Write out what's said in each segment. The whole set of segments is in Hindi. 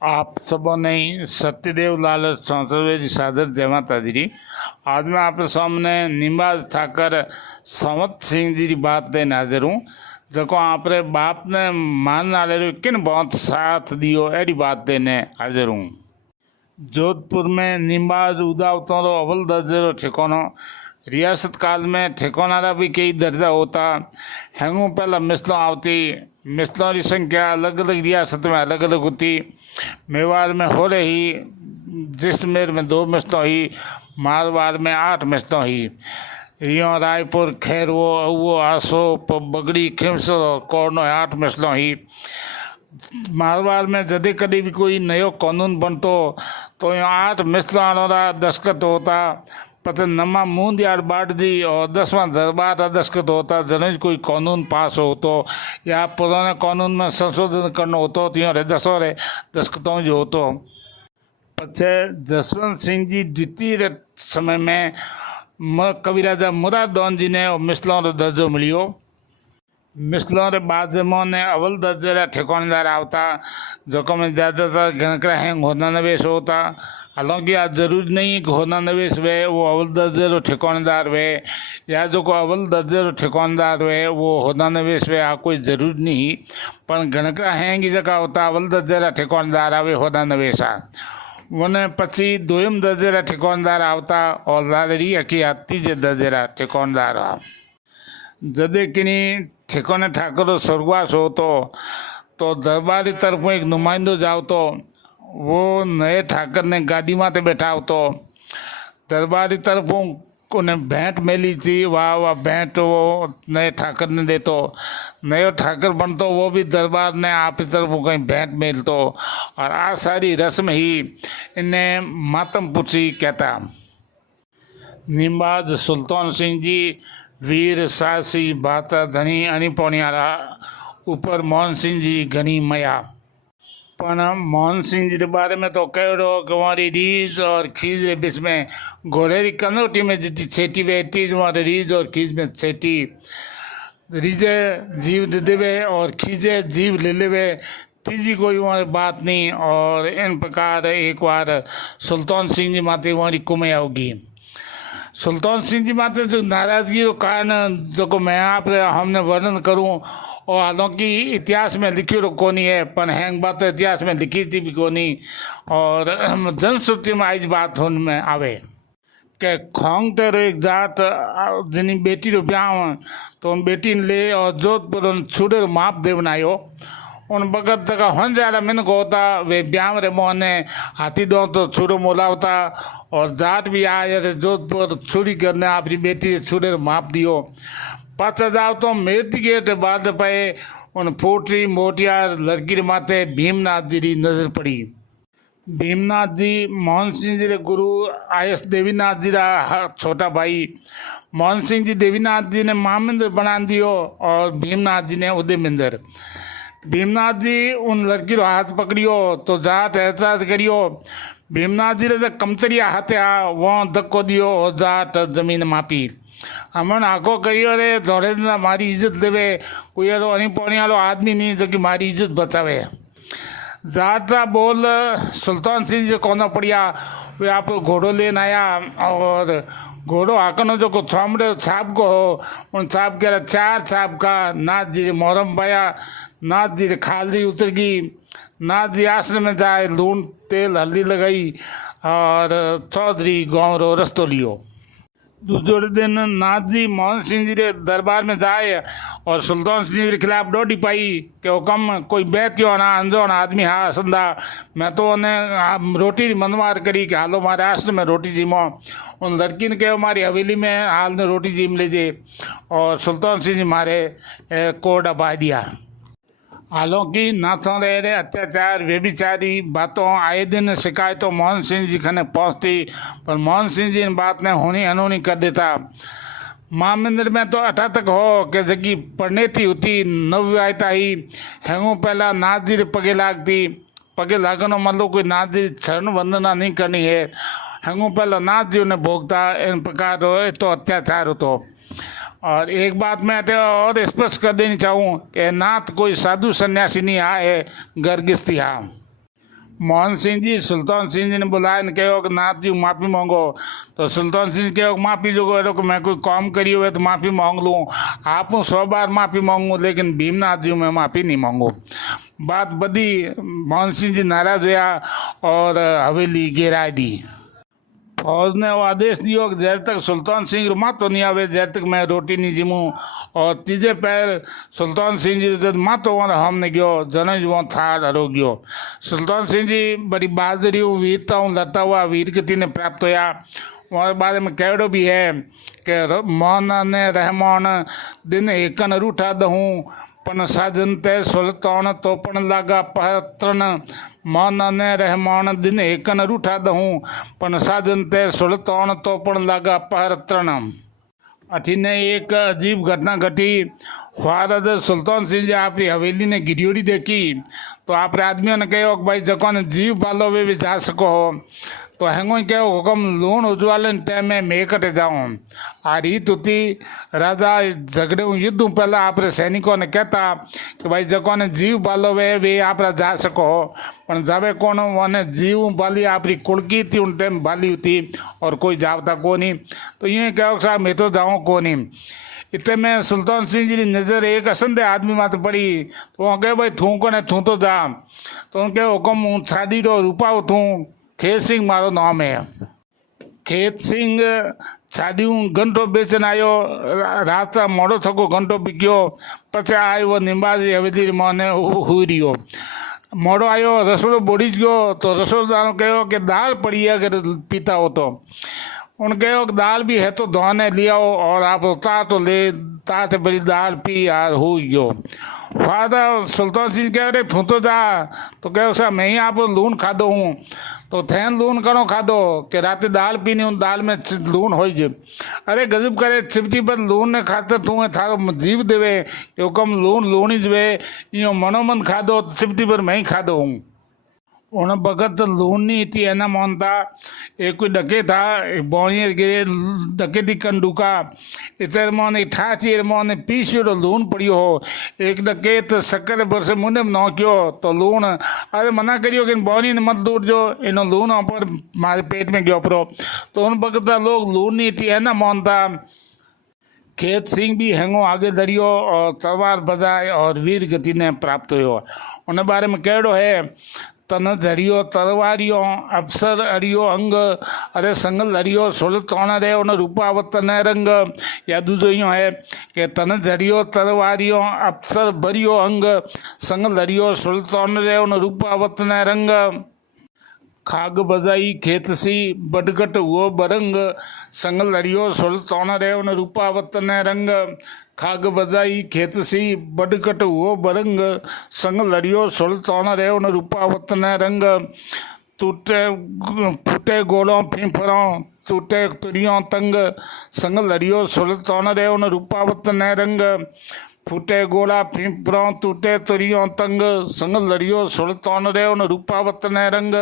आप सबों ने सत्यदेव लाल चौंतरवे जी सादर जय माता जी। आज मैं आपके सामने निम्बाज ठाकर संवत सिंह जी की बात लेने हाजिर हूँ। जो आपरे बाप ने मान वाले किन बहुत साथ दियो एडी बात देने हाजिर हूँ। जोधपुर में निम्बाज उदावतों रो अव्वल दर्जे रो ठिकानो रियासत काल में ठिकाना भी कई दर्जा होता हैंगू पहला मिसलों आवती। मिसलों की संख्या अलग अलग रियासत में अलग अलग होती। मेवाड़ में हो रही, जैसलमेर में 2 मिसलों ही, मारवाड़ में 8 मिसलों ही, रियो रायपुर खैरवो अवो आसो बगड़ी खिमसर और कोरनो 8 मिसलों ही। मारवाड़ में जदे कभी भी कोई नयो कानून बनतो तो यहाँ 8 मिसलों दस्खत होता। पता नमा मूंद यार बाट दी और 10वां दरबार का दस्खत होता। जन कोई कानून पास हो तो या पुराने कानून में संशोधन करना होता तो यहाँ दसों रे दस्खतों जो होतो। पचे जसवंत सिंह जी द्वितीय समय में कविराजा मुरादौन जी ने मिसलों रो दर्जो मिलियो। मिसलों रे बाद ने अव्वल दर्जे का ठिकानेदार आवता, जो में ज़्यादातर गणकरा हैंग होना नवेश होता। हालांकि आज जरूरी नहीं है कि होना नवेश वे वो अव्वल दर्जे रो ठिकानेदार वे, या जो को अव्वल दर्जे रो ठिकानेदार वे वो होना नवेश वे, आ कोई जरूरी नहीं। पर गणकरा हैंग की जगह होता अव्वल दर्जे का ठिकानेदार आवे होना नवेश आ वने पची दोयम दर्जे का ठिकानेदार आवता और लालरी अकी तीजे दर्जे का ठिकानेदार आ। जदे किनी ठिकाने ठाकर स्वर्गवास हो तो दरबारी तरफों एक नुमाइंदो जाओ तो वो नए ठाकर ने गाड़ी माते बैठा हो तो दरबारी तरफों उन्हें भेंट मिली थी। वाह भेंट वो नए ठाकर ने दे तो नयो ठाकर बनतो वो भी दरबार ने आप तरफों कहीं भेंट मिल तो। और आ सारी रस्म ही इन्हें मातम पुछी कहता। निम्बाज सुल्तान सिंह जी वीर साहसी भाता धनी अनिपोनियारा ऊपर मोहन सिंह जी घनी मया। पर मोहन सिंह जी के बारे में तो कह रहो कि हमारी रीझ और खीज के बीच में घोड़े की कनौटी में जितनी छेटी बहती हमारे रीझ और खीज में छेटी। रीझे जीव दे देवे और खींचे जीव ले लेवे, तीजी कोई वहाँ बात नहीं। और इन प्रकार एक बार सुल्तान सिंह जी माते हमारी कुमें होगी। सुल्तान सिंह जी माते जो नाराजगी के कारण जो को मैं आप हमने वर्णन करूं और हालांकि इतिहास में लिखी तो कोनी है, पर हैंग बात तो इतिहास में लिखी थी भी कोनी। और जनश्रुति में आज बात होने में आवे के खोंग तेरो एक जात जिनी बेटी रो ब्याह तो उन बेटी ने ले और जोधपुर उन छुड़े माप दे बनायो। उन बगत तक हन जा मिन को होता वे ब्याह रे मोहने हाथी दो तो छुड़ो मोलावता और जाट भी आए जोधपुर छुरी करने अपनी बेटी छुड़े माप दियो। पाचा जाओ तो मेरती गेट बाद पे उन फोटरी मोटियार लड़की रे माथे भीमनाथ जी की नजर पड़ी। भीमनाथ जी मोहन सिंह जी रे गुरु आयस देवीनाथ जी का छोटा भाई। मोहन सिंह जी देवीनाथ जी ने महामिंद्र बना दियो और भीमनाथ जी ने उदयमिंद्र। भीमनाथ जी उन लड़की रो हाथ पकड़ियो तो जाट एतराज करियो। भीमनाथ जी रे कमतरिया हाथे आ वो धक्को दियो और जाट जमीन मापी। हमन आको कहियो रे थोड़े दिन मारी इज्जत देवे, कोई तो अनिपोनी वालो आदमी नहीं जो कि मारी इज्जत बचावे। जाटा बोल सुल्तान सिंह जी कोना पड़िया वे आप घोड़ो लेने आया और घोड़ो हाकनो जो को छामड़े छाप को हो उन छाप के 4 छाप का नाथ जी मोहरम पाया। नाथ जी खाली उतर गई। नाथ जी आश्रम में जाए लून तेल हल्दी लगाई और चौधरी गाँव रो रस्तो लियो। दूसरे दिन नाथ जी मोहन सिंह जी के दरबार में जाए और सुल्तान सिंह जी के खिलाफ डोडी पाई कि हुक्म कोई बेत्यो ना अनजोन आदमी हाँ संदा मैं तो उन्हें रोटी मनवार करी कि हालो मारे आश्रम में रोटी जीमो। उन लड़की ने कहो हमारी हवेली में हाल ने रोटी जीम लीजिए और सुल्तान सिंह जी मारे कोड अपा दिया। हालांकि नाथों रे अत्याचार व्यभिचारी बातों आए दिन शिकायतों मोहन सिंह जी खने पहुँचती, पर मोहन सिंह जी इन बात ने होनी अनहोनी कर देता। महामंदिर में तो अठा तक हो कि जगी पढ़नेती होती नवविवाहिता ही हैंगो पहला नाथ जी पगे लागती। पगे लागनो मतलब कोई नाथ जी शरण वंदना नहीं करनी है, हैंगो पहला नाथ जी उन्हें भोगता। इन प्रकार तो अत्याचार हो तो। और एक बात मैं तो और स्पष्ट कर देनी चाहूँ कि नाथ कोई साधु सन्यासी नहीं आ है, गर्गिस्ती आ। मोहन सिंह जी सुल्तान सिंह जी ने बुलाया ने कहो कि नाथ जी माफ़ी मांगो। तो सुल्तान सिंह जी कहो माफ़ी जो करो कि मैं कोई काम करी हुए तो माफ़ी मांग लूँ, आप 100 बार माफ़ी मांगूँ लेकिन भीमनाथ जी मैं माफ़ी नहीं मांगू। बात बदी, मोहन सिंह जी नाराज हुआ और हवेली गिराई दी। फौज ने वो आदेश दियो कि जब तक सुल्तान सिंह मातो नहीं आवे जब तक मैं रोटी नहीं जिमूँ। और तीजे पैर सुल्तान सिंह जी जब मातो वहाँ हमने गयो जन वो था हरो गयो। सुल्तान सिंह जी बड़ी बहादुरी वीरता लड़ता हुआ वीर गति ने प्राप्त होया। वहाँ बारे में कहड़ो भी है कि मौन ने रहमान दिन एकन रूठा दहूँ पन साजन ते सुल्तान तोपन लागा पहत्रन। मौन ने रहमान दिन एकन रूठा दहूँ पन साजन ते सुल्तान तोपन लागा पहत्रन। अठीने एक अजीब घटना घटी। ख्वारद सुल्तान सिंह जी आपकी हवेली ने गिरियोड़ी देखी तो आप आदमियों ने कहो कि भाई जको ने जीव पालो वे भी जा सको हो। तो हेंगो ही कहो हुक्म लूण उजवाले टाइम में मैं कटे जाऊँ। आ रीत होती राजा झगड़े युद्ध पहला आप सैनिकों ने कहता कि भाई जको ने जीव पालो वे आप जा सको हो। पर जावे कौन वन जीव बाली आपकी कुड़की थी उन टाइम बाली थी और कोई जावता को नहीं। तो यूँ कहो साहब मैं तो जाऊँ को नहीं। इतने में सुल्तान सिंह जी की नज़र एक असंदे आदमी मात पड़ी। तो वहाँ कहे भाई थू को ने थू तो जा। तो उनके हुक्म हूँ छाड़ी रो रूपा थू खेत सिंह मारो नाम है। खेत सिंह छाड़ियों घंटो बेचन आयो रात मोड़ो थको घंटो बिक्यो पचे आयो वो निम्बाजी हवेली मोने हुई रियो। मोड़ो आयो रसोड़ो बोड़ी गयो तो रसोड़दार कहो कि दाल पड़ी है अगर पीता हो तो। उन कहो कि दाल भी है तो धोने लिया और आप ता तो ले ता तो बड़ी दाल पी यार हो गयो। फादर सुल्तान सिंह कह रहे थू तो जा। तो कहो साहब मैं ही आप लून खादो हूँ। तो थैन लून करो खादो कि रात दाल पीनी उन दाल में लून हो जे। अरे गजब करे चिपटी पर लून ने खाते तू थारो जीव देवे कि हुक्म लून लूण ही जवे यो मनोमन खादो चिपटी पर मैं ही खादो हूँ। उन भगत लून नहीं थी एना मोहनता एक कोई डके था बोणी गिरे डके कंडूका इतर मोने ठाची मोने पीछे लून पड़ियो हो। एक डके तो शक्कर बरसे मुंडे में नौकियो तो लून अरे मना करियो कि बोनी ने मत दूर जो इन लून पर मारे पेट में गयो परो। तो उन भगत लोग लून नहीं थी एना मोहनता। खेत सिंह भी हैंगो आगे दरियो और तलवार बजाए और वीर गति ने प्राप्त हो। उन बारे में कहड़ो है तन धरियो तलवारियो अफसर अड़ियो अंग अरे संगल धरियो सुल्तान रे उन रूपावत न रंग। या दूसरो यूँ है कि तन धरियो तलवारियो अफसर भरियो अंग संगल धरियो सुल्तान रे उन रूपावत न रंग। खाग बजाई खेतसी बडगट वो बरंग संगल लड़ियो सुल्तान रे उन रूपावत न रंग। खाग बजाई खेतसी बडगट वो बरंग संग लड़ियो सुल्तान रे उन रूपावत न रंग। टूटे फूटे गोलों फीफरों टूटे तुरियों तंग संग लड़ियो सुल्तान रे उन रूपावत न रंग। फूटे गोला फीफरों टूटे तुरियों तंग संग लड़ियो सुल्तान रे उन रूपावत न रंग।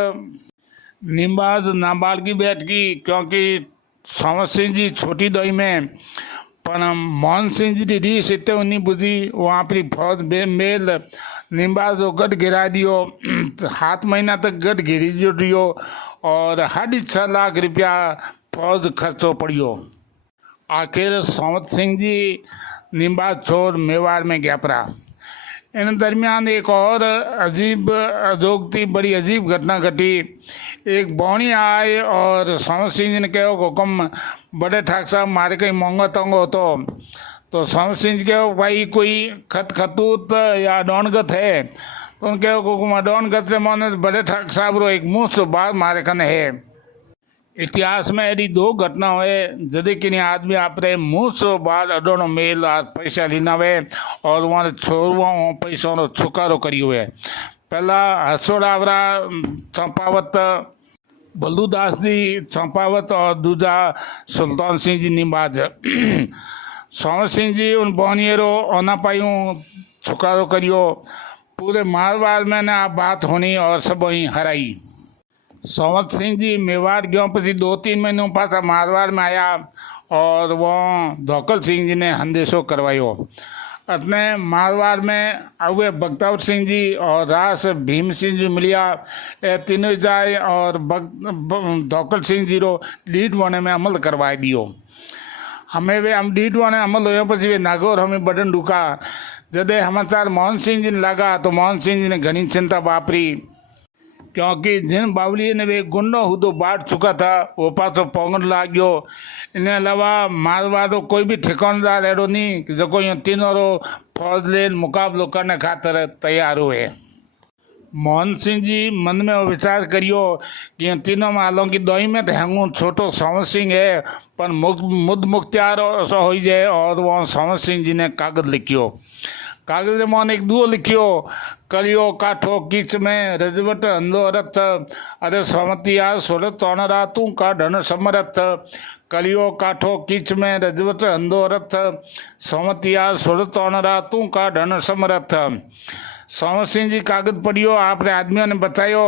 निम्बाज नाबालगी बैठ गई क्योंकि समर सिंह जी छोटी दई में पर मोहन सिंह जी की रीस इतने उन्नी बुझी वहाँ अपनी फौज बेमेल निम्बाज को गढ़ गिरा दियो। 7 महीना तक गढ़ घिरी दियो और 6.5 लाख रुपया फौज खर्चो पड़ियो। आखिर सोमत सिंह जी निम्बाज छोड़ मेवाड़ में गया पड़ा। इन दरमियान एक और अजीब अजोगती बड़ी अजीब घटना घटी। एक बौनी आए और सोमत सिंह जी ने कहो हुक्म बड़े ठाक साहब मारे कहीं मोंगा तंग हो तो सोमत सिंह जी कहो भाई कोई खत खतूत या डोनगत है। तो उनके हुक्म डोनगत से मोने बड़े ठाक साहब रो एक मुँह से बात मारे कने है। इतिहास में ऐसी 2 घटना हुए जदे कि आदमी आपरे मुँह से बाद अडोनो मेल पैसा लीना हुए और वहाँ छोड़वा पैसों नो छुकारो करी हुए। पहला हसोड़ावरा चंपावत बल्लूदास जी चंपावत और दूजा सुल्तान सिंह जी निम्बाज। सोमर सिंह जी उन बोनियरो ओना पायूँ छुकारो करियो। पूरे मारवाड़ में ना बात होनी और सब वहीं हराई। सोमत सिंह जी मेवाड़ गयो पी 2-3 महीनों पासा मारवाड़ में आया और वो धोकल सिंह जी ने हंदेशो करवायो। अपने मारवाड़ में अवे बख्तावर सिंह जी और रास भीम सिंह जी मिलिया ए तीनों जाए और धौकल सिंह जी रो लीड वन में अमल करवाई दियो। हमें वे हम लीड वन अमल हो पी वे नागौर हमें बटन ढुका जदे समाचार मोहन सिंह जी ने लगा तो मोहन सिंह जी ने घनी चिंता वापरी, क्योंकि जिन बावली ने वे गुंडो हुदो बांट चुका था वो पासो पौंगड़ लाग गयो। इन अलावा मारवाड़ कोई भी ठिकानदार अड़ो नहीं कि जो कोई तीनों रो फौज ले मुकाबलो करने खातर तैयार हुए। मोहन सिंह जी मन में विचार करियो कि तीनों में हालांकि दोई में तो हैंगू छोटो समर सिंह है पर मुद मुख्तियार हो जाए और वो समर सिंह जी ने कागज लिखियो। कागज में एक दुओ लिखियो, कलियो काठो कीच में रजवट अंधो रथ, अरे समतिया सोलत तोणरा तू का ढन समरथ। कलियो काठो कीच में रजवट अंधो रथ, समतिया सोलत तोणरा तू का ढन समरथ। समर सिंह जी कागज पढ़ियो, आपने आदमियों ने बतायो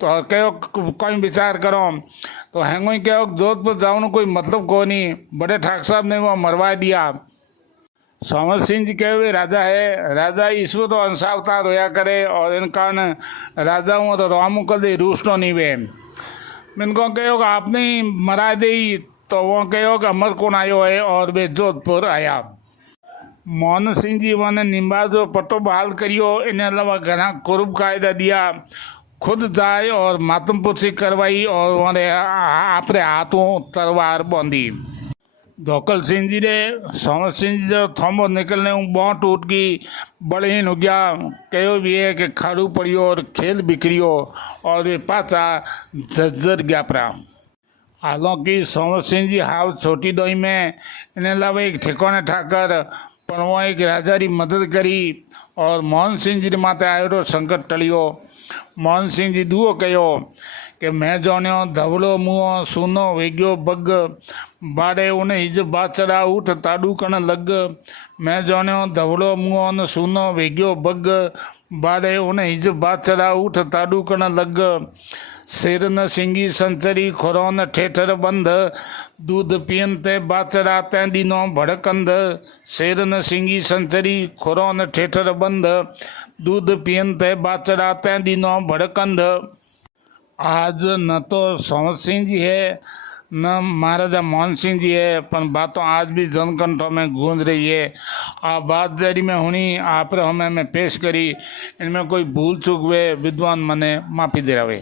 तो कहो कोई विचार करो तो हैंगो कहो जोधपुर जाऊन कोई मतलब को नहीं, बड़े ठाक साहब ने वो मरवा दिया। समर सिंह जी कहे वे राजा है, राजा ईश्वर तो अंशावतार होया करे और इन कारण राजा हूँ तो रामू कदे रूसनो नहीं वे। इनको कहो कि आपने ही मरा दे तो वो कहो कि अमर कौन आयो है और वे जोधपुर आया। मोहन सिंह जी वन निम्बाजो पट्टो बहाल करियो, इन अलावा घना कुरुब कायदा दिया, खुद जाए और मातमपुरसी करवाई और वने आपरे हाथों तलवार बांधी। धौकल सिंह जी ने समर सिंह जी जो थम्बो निकलने बहुत टूट गई, बड़हीन हो गया, कहो भी है कि खाड़ू पड़ियो और खेल बिखरियो और वे पाचा झज्जर गया पड़ा। हालांकि समर सिंह जी हाव छोटी दोई में इन अलावा एक ठिकाने ठाकर पर वो एक राजा की मदद करी और मोहन सिंह जी माते आयो संकट टलियो। मोहन सिंह जी दुओ कहो कि मैं जोन्यो धवड़ो मुँह सुनो वेग्यो बग, बाड़े उन्हें हिज बाचड़ा उठ ताड़ू कण लग। मैं जोन्यो धवड़ो मुँह सुनो वेग्यो बग, बाड़े उन्हें हिज बाचड़ा उठ ताड़ू कण लग। सिर न सिंगी संचरी खोरोन ठेठर बंध, दूध पियन ते बाचड़ा तै दिनो भड़कंद। सिर न सिंगी संचरी खोरोन ठेठर बंध, दूध पियन ते बाचड़ा तै दिनो भड़कंद। आज न तो समर सिंह जी है न महाराजा मोहन सिंह जी है, पर बातों आज भी जनकंठों में गूंज रही है। आप बात जारी में हुई आप हमें पेश करी, इनमें कोई भूल चूक हुए विद्वान मने माफी दे रहे।